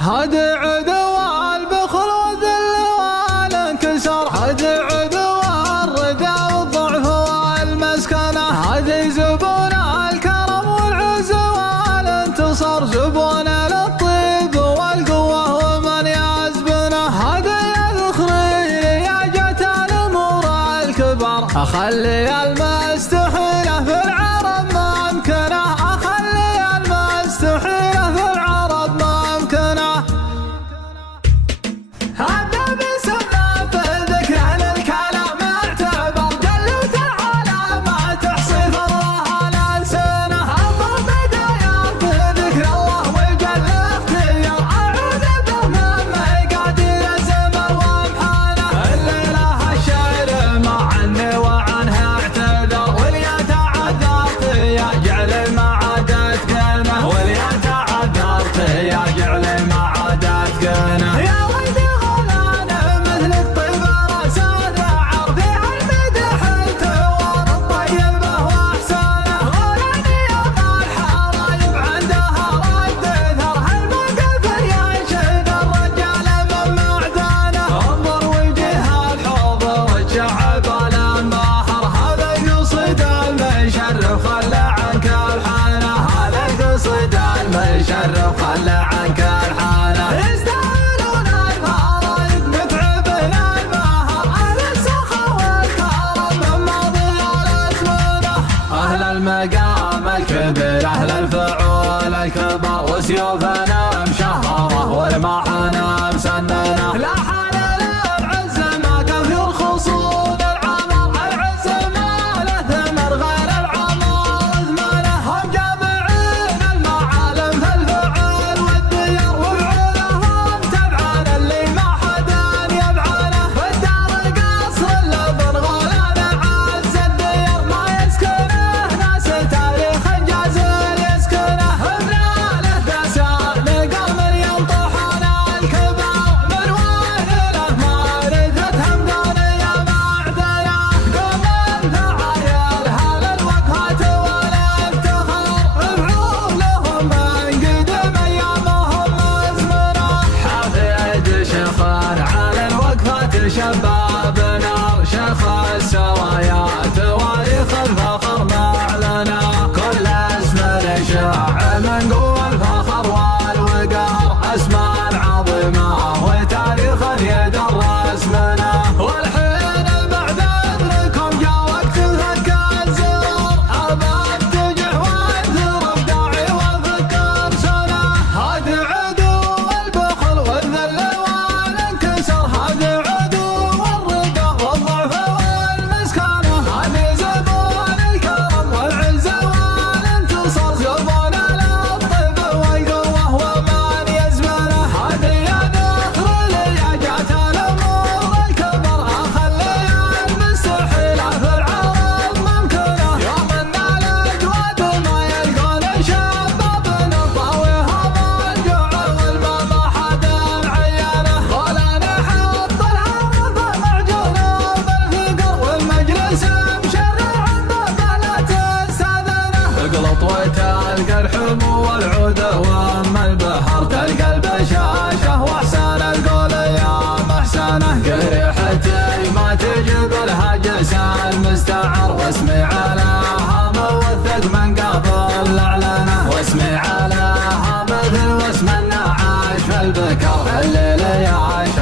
هد عدوى البخل والذل والانكسار، هد عدوى الردى والضعف والمسكنة، هذي زبون الكرم والعز والانتصار، زبون للطيب والقوة ومن يعزبنا، هذي الخرير يا جت الامور الكبار، اخلي المستحيلة في العرب ممكنة، اخلي المستحيلة في العرب ممكنة. هذا بسمنا بذكره للكلام اعتبر، جل وتعالى ما تحصي فضلها الألسنة، أفضل بداية بذكر الله وجل اختيار، أعوذ به من مقادير الزمن وامحانه، الليلة الشعر مع عني وعنها اعتذر، وليتعذرت يا جعل ما عادت كلمة، وليتعذرت يا جعل ما عادت كلمة. يا ولدي غلان مثلك طيب رسالة، عرفي المدح التوار الطيبة واحسانه، غلاني يا الحرايب عندها رد ثر، هالموقف ينشد الرجال من معدنه، انظر وجه الحوض والشعب الانبهر، هذا يقصد المشرف خلى عنك الحانه، هذا يقصد المشرف خلى عنك الحانه. يستاهلون الفرايد متعبنا المهر، اهل السخا والكرم من ماضي الازمنه، اهل المقام الكبير اهل الفعول الكبر، وسيوفنا مشهره ورماحنا مسننه، لا حال للعز ما كثر خصوم العمر، العز ما له ثمر غير العمر ثمنه، هم جامعين المعالم في الفعل والديار، وبعولهم تبعان اللي ما حدا يبعانه، في الدار قصر اللبن غولان عز الديار، ما يسكنه ناس تاريخ جازل يسكنه، بناله دسان قرن ينطحون الكبار، من وين له ما رثت همدانية معدنه، قوم ثعايلها للوقفات والافتخار، بعولهم من قدم ايامهم مزمنه، حفيد شخار على الوقفات شباب نار، شيخ السوايا تواريخ الفخر معلنه، كل اسم شاع من قوى الفخر والوقار، اسماء عظيمه وتاريخ يدرس منه، والحين بعد اذنكم جا وقت فك الزرار، ارباب تجح وانثر ابداعي والفكر سنه، هاد عدو البخل والذل والانكسار، هاد عدو الردى والضعف والمسكنه، هاد زبون الكرم والعز والانتصار، زبون للطيب والقوه ومن يزمنه، هاد يا نخر يا جات الامور الكبر، اخلي المستحيله في العرب ممكنه، يوم ان الاجواد ما يلقون شباب نطاويهم الجوع والما ما حدا معينه، غلان حط الهرب معجونه بالفقر، والمجلس مشرع لا تستاذنه، اقلط وتلقى الحمو والعود واما البحر، تلقى البشاشه واحسن القول يا محسنه، قريحتي ما تجيب لها جسال مستعر، واسمي عليها موثق من قبل الاعلانه، واسمي عليها مثل واسم النعاش في البكر، الليل يعيش